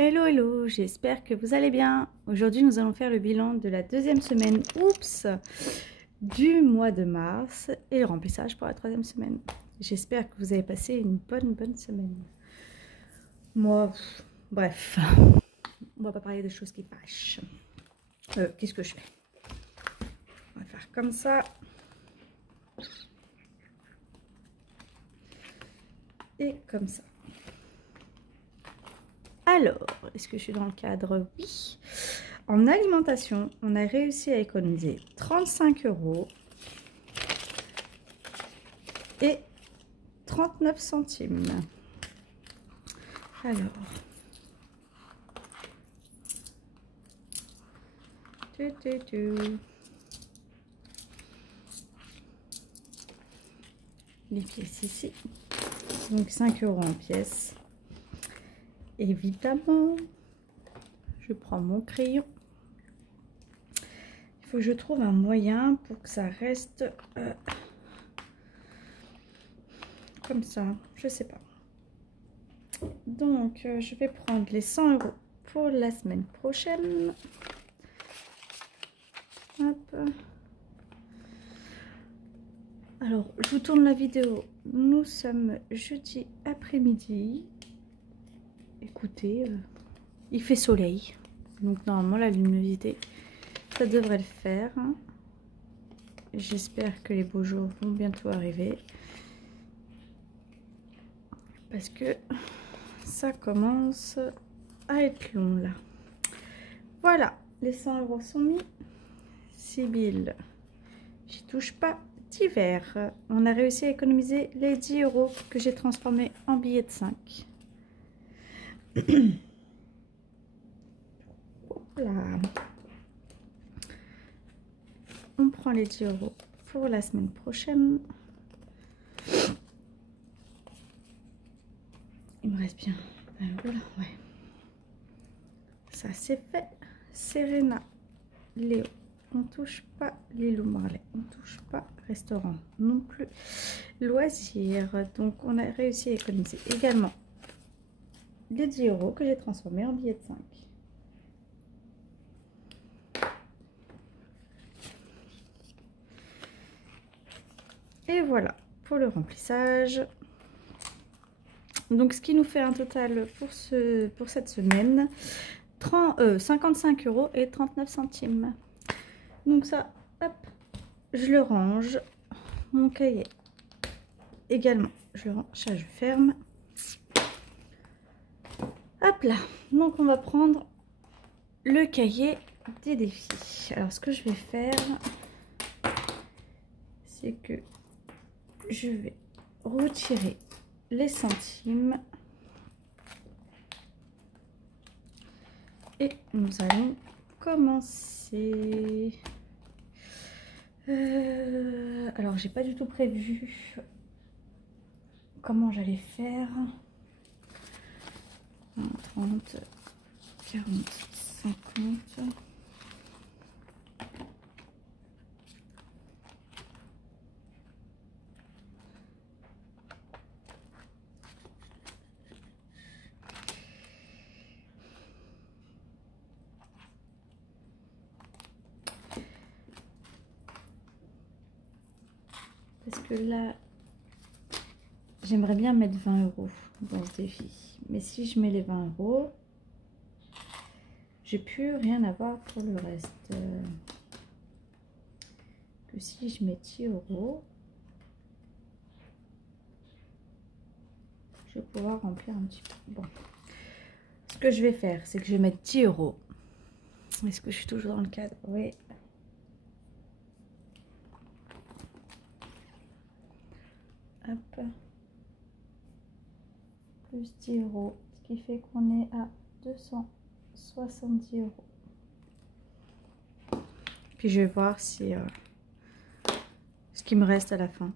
Hello, hello, j'espère que vous allez bien. Aujourd'hui, nous allons faire le bilan de la deuxième semaine, du mois de mars et le remplissage pour la troisième semaine. J'espère que vous avez passé une bonne semaine. Moi, bref, on va pas parler de choses qui fâchent. Qu'est-ce que je fais? On va faire comme ça. Et comme ça. Alors, est-ce que je suis dans le cadre? Oui. En alimentation, on a réussi à économiser 35 € et 39 centimes. Alors, les pièces ici, donc 5 € en pièces. Évidemment, je prends mon crayon. Il faut que je trouve un moyen pour que ça reste comme ça. Je sais pas. Donc, je vais prendre les 100 € pour la semaine prochaine. Hop. Alors, je vous tourne la vidéo. Nous sommes jeudi après-midi. Écoutez, il fait soleil. Donc, normalement, la luminosité, ça devrait le faire. J'espère que les beaux jours vont bientôt arriver. Parce que ça commence à être long, là. Voilà, les 100 € sont mis. Sibylle, j'y touche pas. Divers, on a réussi à économiser les 10 € que j'ai transformés en billets de 5. Voilà. On prend les 10 € pour la semaine prochaine. Il me reste bien. Voilà, ouais. Ça c'est fait. Serena, Léo, on touche pas. Lilou Marley, on touche pas. Restaurant non plus. Loisirs, donc on a réussi à économiser également les 10 € que j'ai transformés en billets de 5. Et voilà pour le remplissage. Donc ce qui nous fait un total pour cette semaine 55 € et 39 centimes. Donc ça, hop, je le range. Mon cahier également, je le range, ça je ferme. Hop là, donc on va prendre le cahier des défis. Alors ce que je vais faire, c'est que je vais retirer les centimes et nous allons commencer. Alors j'ai pas du tout prévu comment j'allais faire. 30, 40, 50. Parce que là, j'aimerais bien mettre 20 € dans ce défi. Mais si je mets les 20 €, j'ai plus rien à voir pour le reste. Que si je mets 10 €, je vais pouvoir remplir un petit peu. Bon. Ce que je vais faire, c'est que je vais mettre 10 €. Est-ce que je suis toujours dans le cadre? Oui. Hop. Plus 10 €, ce qui fait qu'on est à 270 €. Puis je vais voir si ce qui me reste à la fin.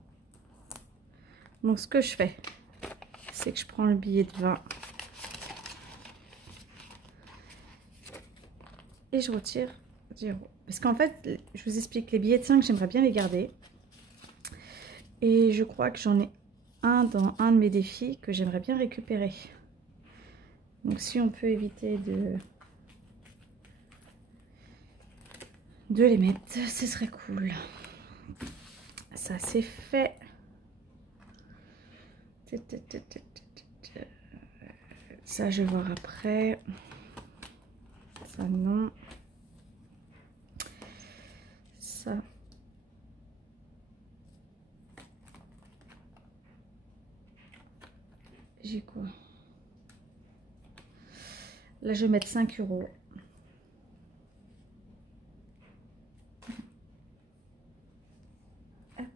Donc ce que je fais, c'est que je prends le billet de 20 et je retire 10 €. Parce qu'en fait, je vous explique, les billets de 5, j'aimerais bien les garder. Et je crois que j'en ai un dans un de mes défis que j'aimerais bien récupérer. Donc si on peut éviter de les mettre, ce serait cool. Ça c'est fait. Ça je vais voir après. Ça non. Ça. J'ai quoi? Là je vais mettre 5 €. Hop.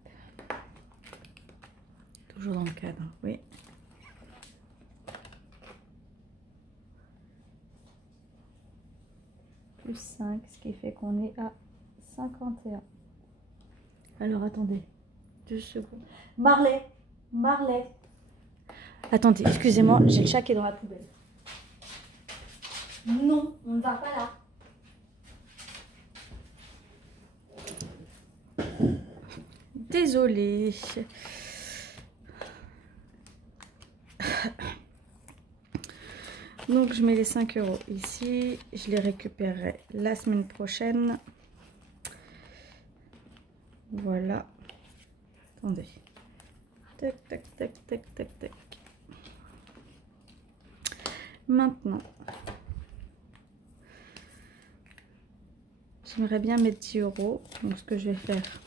Toujours dans le cadre, oui. Plus 5, ce qui fait qu'on est à 51. Alors attendez, 2 secondes. Marley, Marley. Attendez, excusez-moi, j'ai le chat qui est dans la poubelle. Non, on ne va pas là. Désolée. Donc je mets les 5 € ici. Je les récupérerai la semaine prochaine. Voilà. Attendez. Tac, tac, tac, tac, tac, tac. Maintenant, j'aimerais bien mettre 10 €. Donc ce que je vais faire,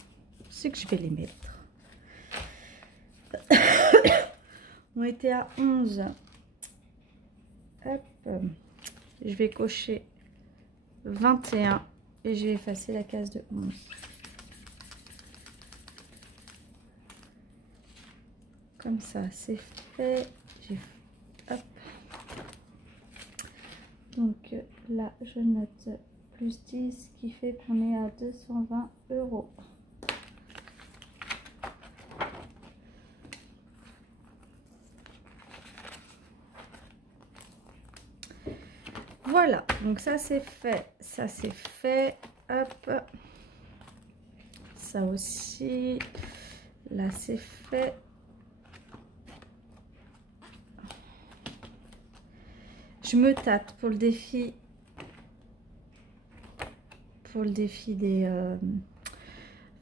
c'est que je vais les mettre. On était à 11. Hop. Je vais cocher 21 et je vais effacer la case de 11. Comme ça, c'est fait. Hop. Donc là, je note plus 10, qui fait qu'on est à 220 €. Voilà, donc ça c'est fait. Ça c'est fait. Hop. Ça aussi. Là c'est fait. Je me tâte pour le défi. Pour le défi des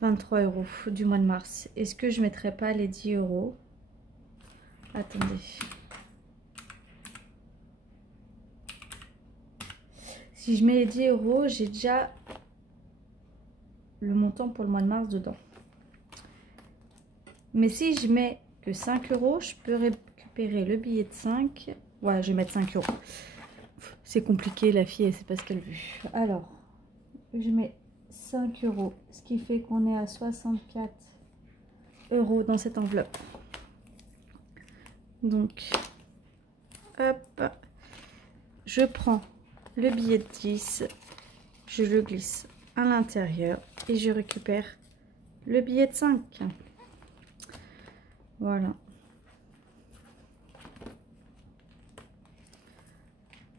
23 € du mois de mars. Est-ce que je ne mettrai pas les 10 €? Attendez. Si je mets les 10 €, j'ai déjà le montant pour le mois de mars dedans. Mais si je mets que 5 €, je peux récupérer le billet de 5. Ouais, je vais mettre 5 €. C'est compliqué, la fille, elle sait pas ce qu'elle veut. Alors, je mets 5 €, ce qui fait qu'on est à 64 € dans cette enveloppe. Donc, hop, je prends le billet de 10, je le glisse à l'intérieur et je récupère le billet de 5. Voilà.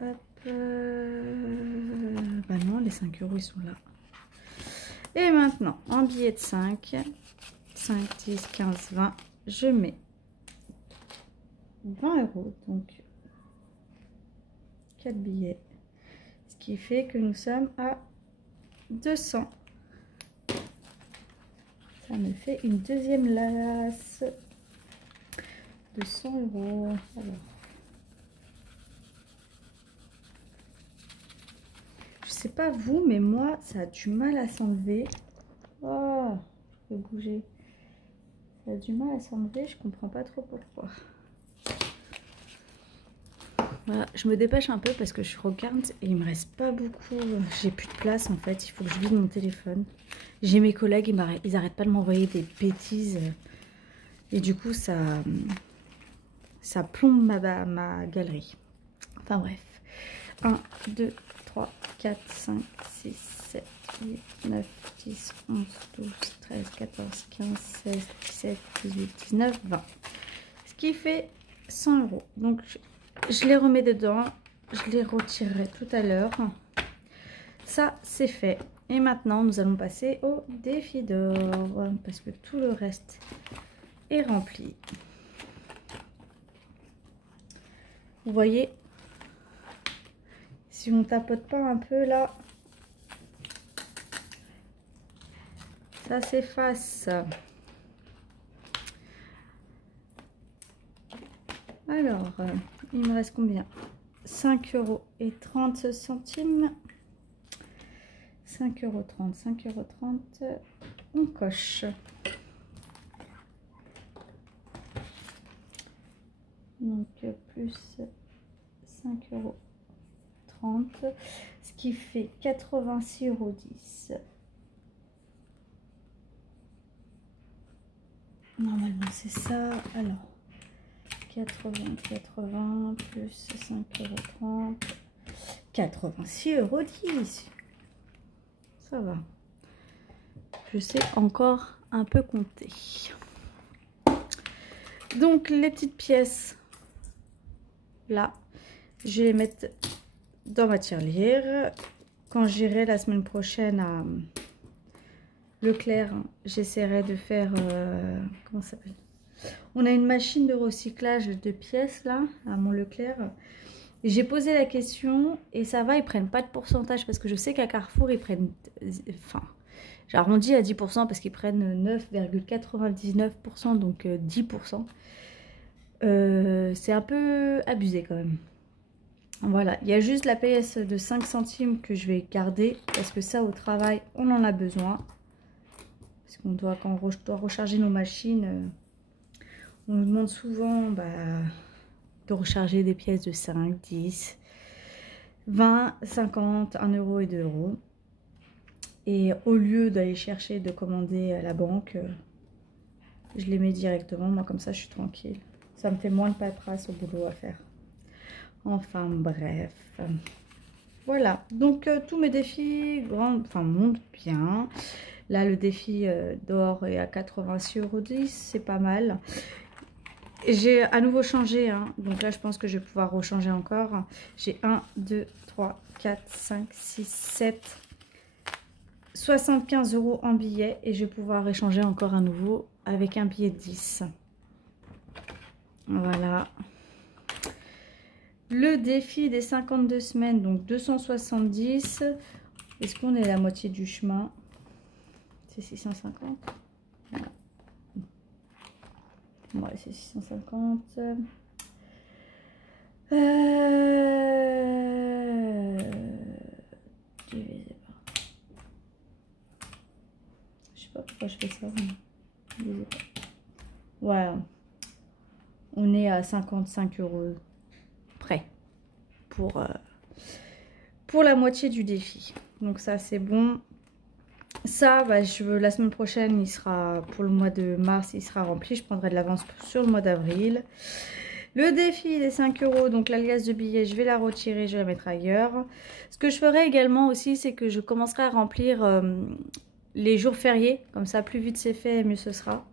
Hop. Bah non, les 5 € ils sont là. Et maintenant, en billet de 5, 5, 10, 15, 20, je mets 20 €, donc 4 billets. Ce qui fait que nous sommes à 200. Ça me fait une deuxième lasse de 100 €. Alors, je sais pas vous, mais moi, ça a du mal à s'enlever. Oh, je vais bouger. Ça a du mal à s'enlever, je comprends pas trop pourquoi. Voilà, je me dépêche un peu parce que je regarde et il me reste pas beaucoup. J'ai plus de place en fait, il faut que je vide mon téléphone. J'ai mes collègues, ils arrêtent pas de m'envoyer des bêtises. Et du coup, ça plombe ma galerie. Enfin bref. 1, 2, 3, 4, 5, 6, 7, 8, 9, 10, 11, 12, 13, 14, 15, 16, 17, 18, 19, 20. Ce qui fait 100 €. Donc, je les remets dedans. Je les retirerai tout à l'heure. Ça, c'est fait. Et maintenant, nous allons passer au défi d'or. Parce que tout le reste est rempli. Vous voyez, Si on tapote pas un peu là, ça s'efface. Alors, il me reste combien? 5,30 €. 5,30 €, 5,30 €. On coche. Donc, plus 5,30 €, ce qui fait 86,10 €. Normalement, c'est ça. Alors, 80 plus 5,30 €, 86,10 €. Ça va. Je sais encore un peu compter. Donc, les petites pièces, là, je vais les mettre dans ma tirelire. Quand j'irai la semaine prochaine à Leclerc, j'essaierai de faire... comment ça s'appelle? On a une machine de recyclage de pièces, là, à mon Leclerc. J'ai posé la question et ça va, ils prennent pas de pourcentage parce que je sais qu'à Carrefour, ils prennent... Enfin, j'arrondis à 10% parce qu'ils prennent 9,99 %, donc 10%. C'est un peu abusé quand même. Voilà, il y a juste la pièce de 5 centimes que je vais garder parce que ça, au travail, on en a besoin. Parce qu'on doit, quand on doit recharger nos machines, on nous demande souvent... de recharger des pièces de 5, 10, 20, 50, 1 € et 2 €. Et au lieu d'aller chercher, de commander à la banque, je les mets directement. Moi, comme ça, je suis tranquille. Ça me fait moins de paperasse au boulot à faire. Enfin, bref. Voilà. Donc, tous mes défis montent bien. Là, le défi d'or est à 86,10 €. C'est pas mal. J'ai à nouveau changé, hein. Donc là je pense que je vais pouvoir rechanger encore. J'ai 1, 2, 3, 4, 5, 6, 7, 75 € en billets et je vais pouvoir échanger encore à nouveau avec un billet de 10. Voilà. Le défi des 52 semaines, donc 270. Est-ce qu'on est à la moitié du chemin? C'est 650. Voilà. Ouais, c'est 650. Divisé par... Je sais pas pourquoi je fais ça. Divisé par... Ouais. On est à 55 € près pour la moitié du défi. Donc ça, c'est bon. Ça, la semaine prochaine, il sera pour le mois de mars, il sera rempli. Je prendrai de l'avance sur le mois d'avril. Le défi des 5 €, donc l'alias de billets, je vais la retirer, je vais la mettre ailleurs. Ce que je ferai également aussi, c'est que je commencerai à remplir les jours fériés. Comme ça, plus vite c'est fait, mieux ce sera.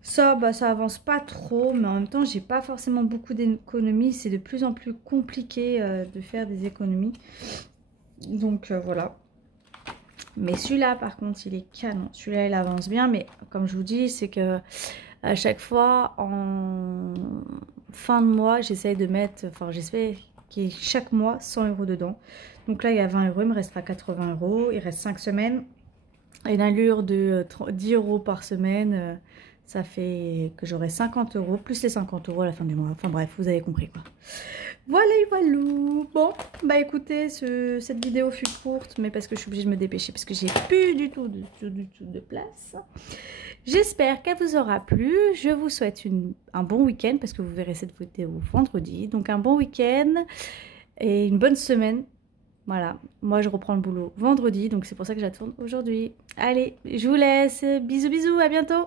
Ça, ça avance pas trop, mais en même temps, j'ai pas forcément beaucoup d'économies. C'est de plus en plus compliqué de faire des économies. Donc voilà. Mais celui-là, par contre, il est canon. Celui-là, il avance bien. Mais comme je vous dis, c'est que à chaque fois, en fin de mois, j'essaye de mettre... Enfin, j'espère qu'il y ait chaque mois 100 € dedans. Donc là, il y a 20 €. Il me restera 80 €. Il reste 5 semaines. Et une allure de 10 € par semaine, ça fait que j'aurai 50 € plus les 50 € à la fin du mois. Enfin bref, vous avez compris quoi. Voilà, voilà. Bon, bah écoutez, cette vidéo fut courte, mais parce que je suis obligée de me dépêcher, parce que j'ai plus du tout de place. J'espère qu'elle vous aura plu. Je vous souhaite un bon week-end, parce que vous verrez cette vidéo vendredi. Donc un bon week-end et une bonne semaine. Voilà, moi je reprends le boulot vendredi, donc c'est pour ça que j'attends aujourd'hui. Allez, je vous laisse. Bisous, bisous, à bientôt.